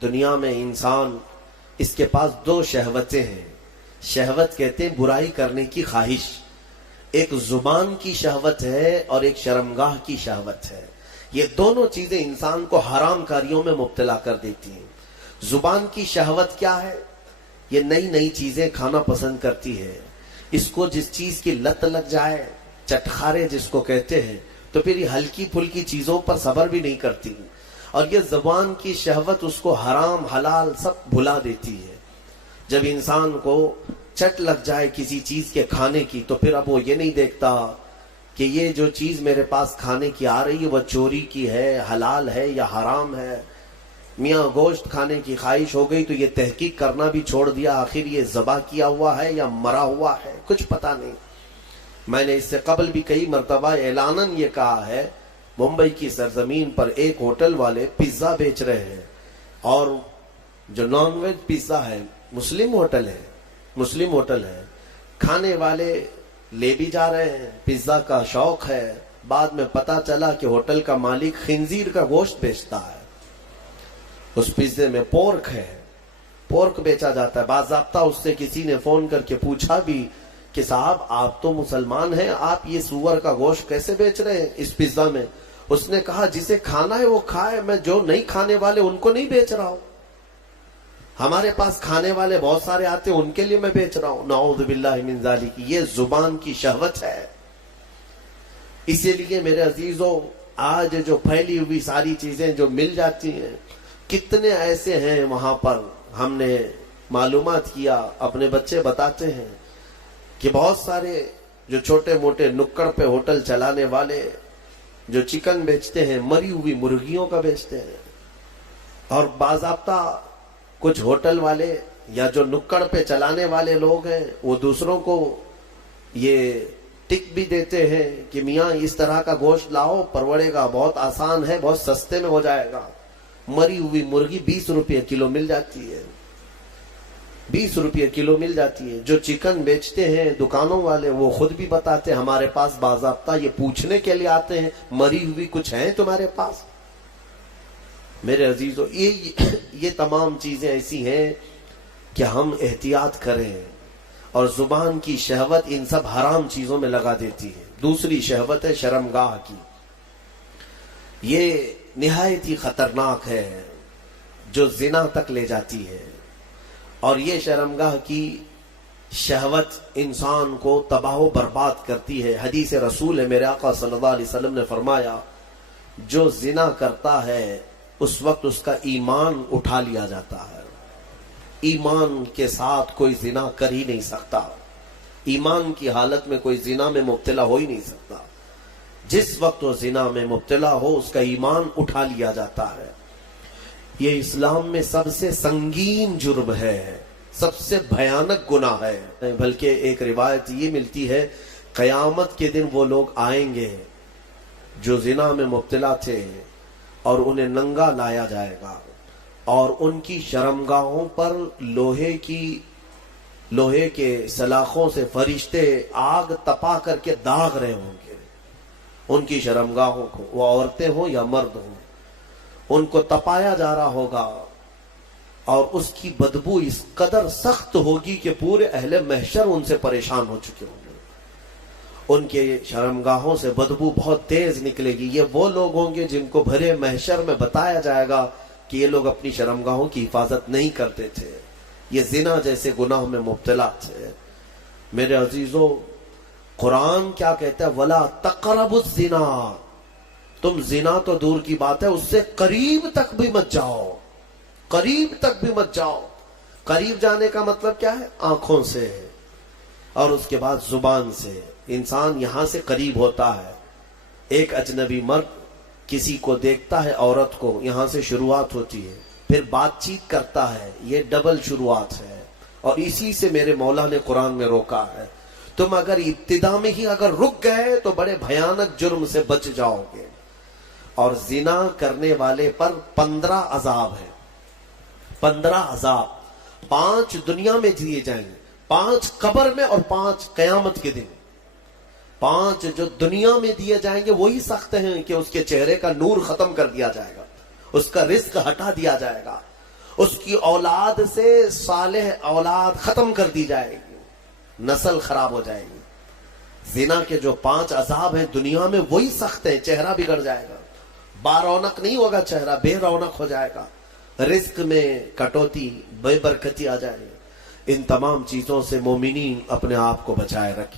دنیا میں انسان اس کے پاس دو شہوتیں ہیں. شہوت کہتے ہیں برائی کرنے کی خواہش. ایک زبان کی شہوت ہے اور ایک شرمگاہ کی شہوت ہے. یہ دونوں چیزیں انسان کو حرام کاریوں میں مبتلا کر دیتی ہیں. زبان کی شہوت کیا ہے؟ یہ نئی نئی چیزیں کھانا پسند کرتی ہے. اس کو جس چیز کی لت لگ جائے، چٹخارے جس کو کہتے ہیں، تو پھر یہ ہلکی پھلکی چیزوں پر صبر بھی نہیں کرتی. اور یہ زبان کی شہوت اس کو حرام حلال سب بھلا دیتی ہے. جب انسان کو چٹ لگ جائے کسی چیز کے کھانے کی، تو پھر اب وہ یہ نہیں دیکھتا کہ یہ جو چیز میرے پاس کھانے کی آ رہی ہے وہ چوری کی ہے، حلال ہے یا حرام ہے. میاں گوشت کھانے کی خواہش ہو گئی تو یہ تحقیق کرنا بھی چھوڑ دیا، آخر یہ ذبح کیا ہوا ہے یا مرا ہوا ہے، کچھ پتہ نہیں. میں نے اس سے قبل بھی کئی مرتبہ اعلاناً یہ کہا ہے، ممبئی کی سرزمین پر ایک ہوٹل والے پیزا بیچ رہے ہیں، اور جو نان ویج پیزا ہے مسلم ہوٹل ہے، کھانے والے لے بھی جا رہے ہیں، پیزا کا شوق ہے. بعد میں پتا چلا کہ ہوٹل کا مالک خنزیر کا گوشت بیچتا ہے. اس پیزے میں پورک بیچا جاتا ہے. باضابطہ اس سے کسی نے فون کر کے پوچھا بھی کہ صاحب آپ تو مسلمان ہیں، آپ یہ سور کا گوشت کیسے بیچ رہے ہیں اس پیزا میں؟ اس نے کہا جسے کھانا ہے وہ کھائے، میں جو نہیں کھانے والے ان کو نہیں بیچ رہا ہوں. ہمارے پاس کھانے والے بہت سارے آتے ہیں، ان کے لیے میں بیچ رہا ہوں. نعوذ باللہ من ذالک. یہ زبان کی شہوت ہے. اسی لیے میرے عزیزوں، آج جو پھیلی ہوئی ساری چیزیں جو مل جاتی ہیں، کتنے ایسے ہیں وہاں پر. ہم نے معلومات کیا، اپنے بچے بتاتے ہیں کہ بہت سارے جو چھوٹے موٹے نکڑ پہ ہوٹل چلانے والے جو چکن بیچتے ہیں، مری ہوئی مرغیوں کا بیچتے ہیں. اور باضابطہ کچھ ہوٹل والے یا جو نکڑ پہ چلانے والے لوگ ہیں، وہ دوسروں کو یہ ٹک بھی دیتے ہیں کہ میاں اس طرح کا گوشت لاؤ، پروڑے گا، بہت آسان ہے، بہت سستے میں ہو جائے گا. مری ہوئی مرغی 20 روپے کلو مل جاتی ہے. 20 روپے کلو مل جاتی ہے. جو چکن بیچتے ہیں دکانوں والے، وہ خود بھی بتاتے ہیں ہمارے پاس باضابطہ یہ پوچھنے کے لیے آتے ہیں، مری ہوئی کچھ ہیں تمہارے پاس؟ میرے عزیزو، یہ تمام چیزیں ایسی ہیں کہ ہم احتیاط کریں. اور زبان کی شہوت ان سب حرام چیزوں میں لگا دیتی ہے. دوسری شہوت ہے شرمگاہ کی. یہ نہایت ہی خطرناک ہے، جو زنا تک لے جاتی ہے. اور یہ شرمگاہ کی شہوت انسان کو تباہ و برباد کرتی ہے. حدیث رسول ہے، میرے آقا صلی اللہ علیہ وسلم نے فرمایا، جو زنا کرتا ہے اس وقت اس کا ایمان اٹھا لیا جاتا ہے. ایمان کے ساتھ کوئی زنا کر ہی نہیں سکتا. ایمان کی حالت میں کوئی زنا میں مبتلا ہو ہی نہیں سکتا. جس وقت وہ زنا میں مبتلا ہو اس کا ایمان اٹھا لیا جاتا ہے. یہ اسلام میں سب سے سنگین جرم ہے، سب سے بھیانک گناہ ہے. بلکہ ایک روایت یہ ملتی ہے، قیامت کے دن وہ لوگ آئیں گے جو زنا میں مبتلا تھے، اور انہیں ننگا لایا جائے گا، اور ان کی شرمگاہوں پر لوہے کے سلاخوں سے فرشتے آگ تپا کر کے داغ رہے ہوں گے ان کی شرمگاہوں کو. وہ عورتیں ہوں یا مرد ہوں، ان کو تپایا جا رہا ہوگا، اور اس کی بدبو اس قدر سخت ہوگی کہ پورے اہل محشر ان سے پریشان ہو چکے ہوں گے. ان کے شرمگاہوں سے بدبو بہت تیز نکلے گی. یہ وہ لوگ ہوں گے جن کو بھرے محشر میں بتایا جائے گا کہ یہ لوگ اپنی شرمگاہوں کی حفاظت نہیں کرتے تھے، یہ زنا جیسے گناہ میں مبتلا تھے. میرے عزیزو، قرآن کیا کہتا ہے؟ وَلَا تَقْرَبُوا الزِّنَا. تم زنا تو دور کی بات ہے، اس سے قریب تک بھی مت جاؤ. قریب تک بھی مت جاؤ. قریب جانے کا مطلب کیا ہے؟ آنکھوں سے، اور اس کے بعد زبان سے. انسان یہاں سے قریب ہوتا ہے. ایک اجنبی مرد کسی کو دیکھتا ہے، عورت کو، یہاں سے شروعات ہوتی ہے، پھر بات چیت کرتا ہے. یہ ڈبل شروعات ہے، اور اسی سے میرے مولا نے قرآن میں روکا ہے. تم اگر ابتدا میں ہی اگر رک گئے تو بڑے بھیانک جرم سے بچ جاؤ گے. اور زنا کرنے والے پر 15 عذاب ہے. 15 عذاب، 5 دنیا میں دیے جائیں گے، 5 قبر میں، اور 5 قیامت کے دن. 5 جو دنیا میں دیے جائیں گے وہی سخت ہیں کہ اس کے چہرے کا نور ختم کر دیا جائے گا، اس کا رزق ہٹا دیا جائے گا. اس کی اولاد سے صالح اولاد ختم کر دی جائے گی، نسل خراب ہو جائے گی۔ زنا کے جو 5 عذاب ہیں دنیا میں وہی سخت ہیں، چہرہ بگڑ جائے گا، بارونق نہیں ہوگا، چہرہ بے رونق ہو جائے گا، رزق میں کٹوتی، بے برکتی آ جائے گی۔ ان تمام چیزوں سے مومنین اپنے آپ کو بچائے رکھیں۔